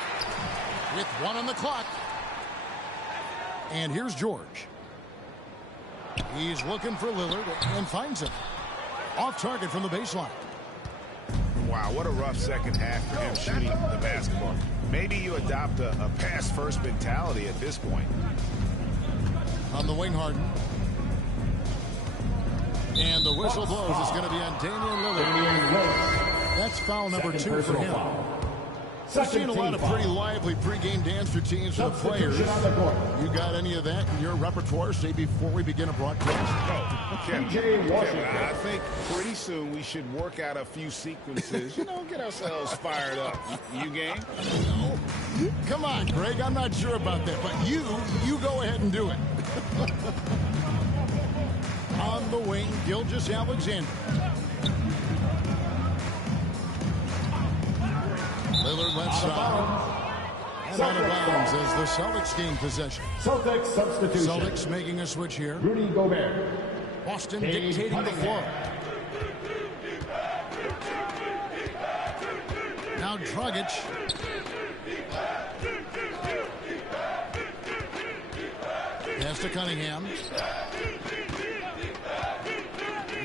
With 1 on the clock. And here's George. He's looking for Lillard and finds him. Off target from the baseline. Wow, what a rough second half for him shooting the basketball. Maybe you adopt a pass-first mentality at this point. On the wing, Harden. And the whistle blows. It's going to be on Damian Lillard. That's foul number 2 for him. We've seen a lot of pretty lively pregame dance routines for the players. You got any of that in your repertoire, say, before we begin a broadcast? Kevin, I think pretty soon we should work out a few sequences, get ourselves fired up. You game? No. Come on, Greg, I'm not sure about that, but you go ahead and do it. On the wing, Gilgeous-Alexander. Lillard left side. And out of bounds as the Celtics gain possession. Celtics substitution. Celtics making a switch here. Rudy Gobert. Boston dictating the flow. Now Dragic. Pass to Cunningham.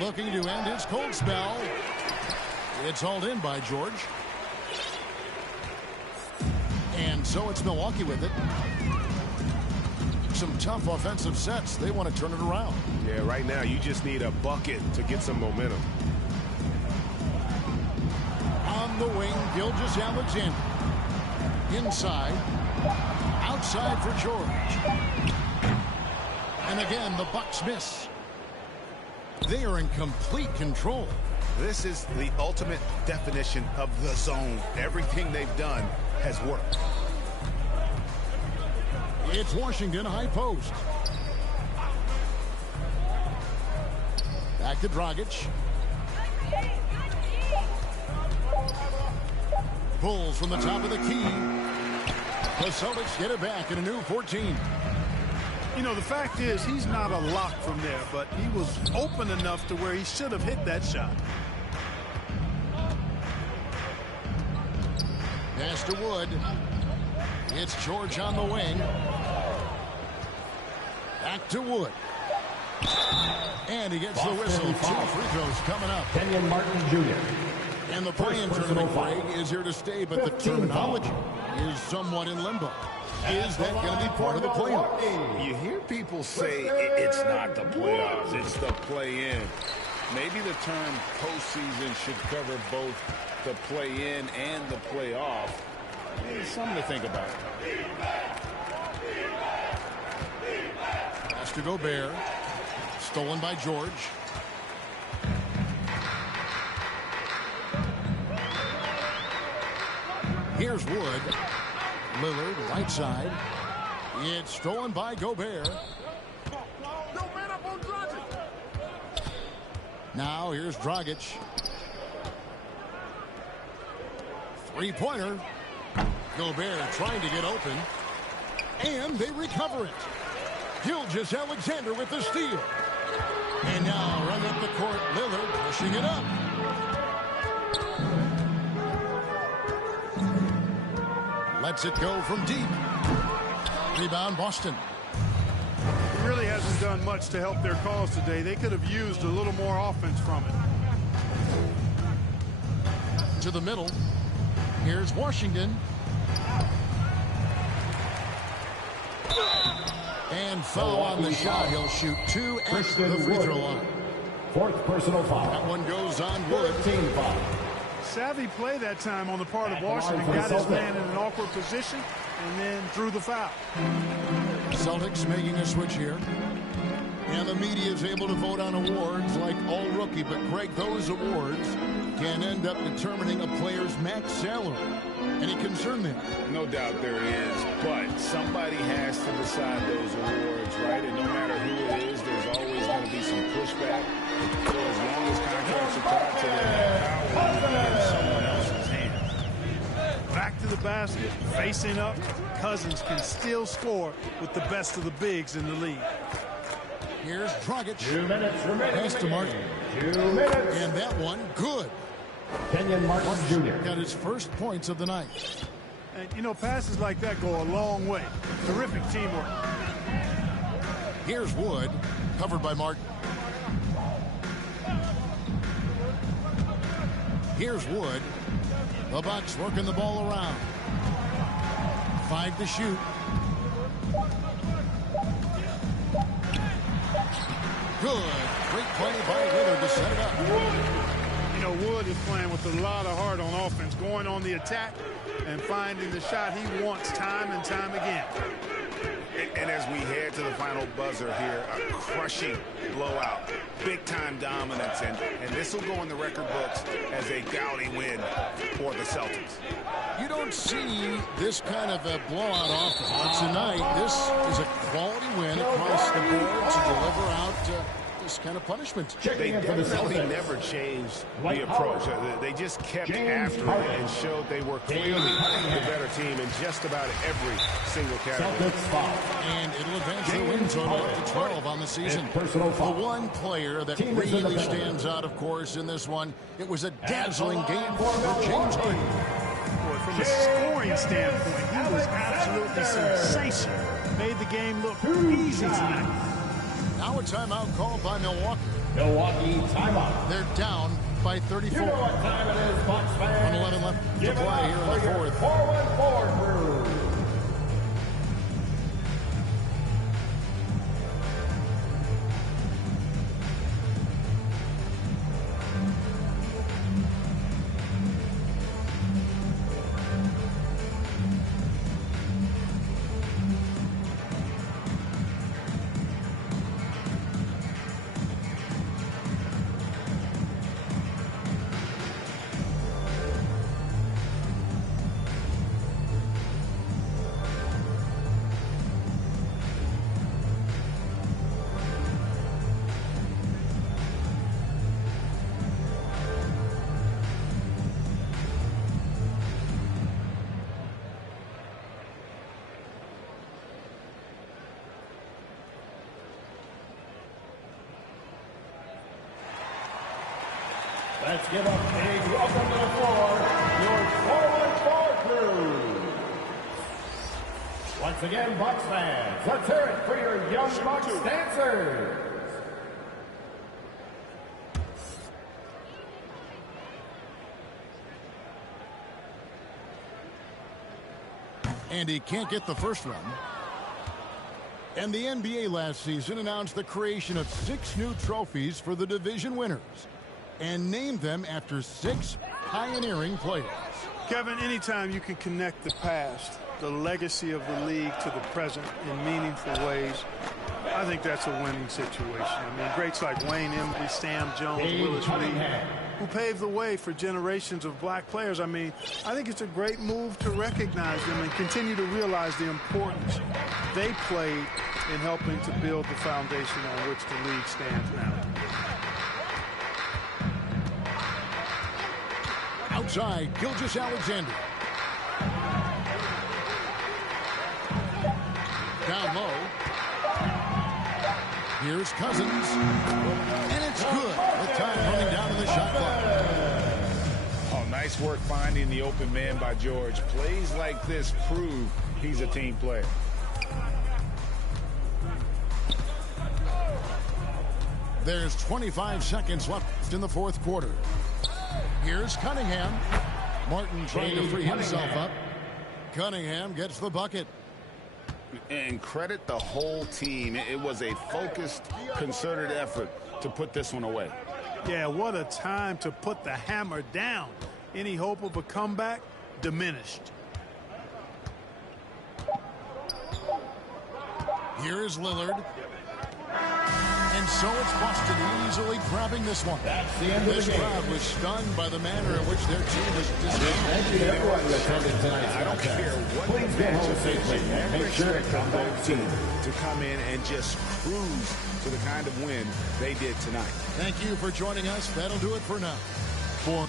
Looking to end his cold spell. It's hauled in by George. And so it's Milwaukee with it. Some tough offensive sets. They want to turn it around. Yeah, right now you just need a bucket to get some momentum. On the wing, Gilgeous-Alexander. Inside. Outside for George. And again, the Bucks miss. They are in complete control. This is the ultimate definition of the zone. Everything they've done has worked. It's Washington high post. Back to Dragic. pulls from the top of the key. The Celtics get it back in a new 14. You know, the fact is he's not a lock from there, but he was open enough to where he should have hit that shot. Pass to Wood. It's George on the wing. Back to Wood. And he gets the whistle. 2 free throws coming up. Kenyon Martin Jr. And the play-in tournament, Greg, is here to stay, but the terminology is somewhat in limbo. Is that going to be part of the playoffs? You hear people say it's not the playoffs, it's the play-in. Maybe the term postseason should cover both the play-in and the playoff. Maybe something to think about. Pass to Gobert. Stolen by George. Here's Wood. Lillard, right side. It's stolen by Gobert. Now here's Dragic. Three-pointer. Gobert trying to get open. And they recover it. Gilgeous-Alexander with the steal. And now running up the court, Lillard pushing it up. Lets it go from deep. Rebound, Boston. He really hasn't done much to help their cause today. They could have used a little more offense from it. To the middle. Here's Washington. And foul on the shot. He'll shoot 2 at the free throw line. 4th personal foul. That one goes on Wood. 13 foul. Savvy play that time on the part of Washington. Got his man in an awkward position and then drew the foul. Celtics making a switch here. And the media is able to vote on awards like all rookie. But, Craig, those awards can end up determining a player's max salary. Any concern there? No doubt there is, but somebody has to decide those awards, right? And no matter who it is, there's always going to be some pushback. So as long as contracts are tied to them, power will be in someone else's hands. Back to the basket, facing up. Cousins can still score with the best of the bigs in the league. Here's Dragic. 2 minutes remaining. Pass to Martin. 2 minutes. And that one, good. Kenyon Martin Jr. Got his first points of the night. And, you know, passes like that go a long way. Terrific teamwork. Here's Wood, covered by Martin. Here's Wood. The Bucks working the ball around. 5 to shoot. Good. Great play by Lillard to set it up. You know, Wood is playing with a lot of heart on offense, going on the attack and finding the shot he wants time and time again. And as we head to the final buzzer here, a crushing blowout, big-time dominance, and this will go in the record books as a gaudy win for the Celtics. You don't see this kind of a blowout often. But tonight, this is a quality win across the board to deliver out this kind of punishment. They definitely never changed the approach. They just kept after it and showed they were clearly the better team in just about every single category. And it'll advance the win total up to 12 on the season. The one player that really stands out, of course, in this one, it was a dazzling game for James Harden. Boy, from a scoring standpoint, he was absolutely sensational. Made the game look easy tonight. Now a timeout called by Milwaukee. Milwaukee timeout. They're down by 34. You know what time it is, Bucks fans. 1:11 left to play here in the fourth. 4-1-4 crew. Let's give a big welcome to the floor, your forward bar crew. Once again, Bucks fans, let's hear it for your young Bucks dancers. And he can't get the first one. And the NBA last season announced the creation of 6 new trophies for the division winners and named them after 6 pioneering players. Kevin, anytime you can connect the past, the legacy of the league to the present in meaningful ways, I think that's a winning situation. I mean, greats like Wayne Embry, Sam Jones, Willis Reed, who paved the way for generations of black players. I mean, I think it's a great move to recognize them and continue to realize the importance they played in helping to build the foundation on which the league stands now. Outside, Gilgeous-Alexander. Down low. Here's Cousins. And it's good with time running down to the shot clock. Oh, nice work finding the open man by George. Plays like this prove he's a team player. There's 25 seconds left in the fourth quarter. Here's Cunningham. Martin trying to free himself up. Cunningham gets the bucket. And credit the whole team. It was a focused, concerted effort to put this one away. Yeah, what a time to put the hammer down. Any hope of a comeback diminished. Here's Lillard. And so it's Boston easily grabbing this one. That's the end of the game. This crowd was stunned by the manner in which their team was Thank you to everyone who attended tonight's I don't care what Please get home safely and make sure to come back soon. to come in and just cruise to the kind of win they did tonight. Thank you for joining us. That'll do it for now. For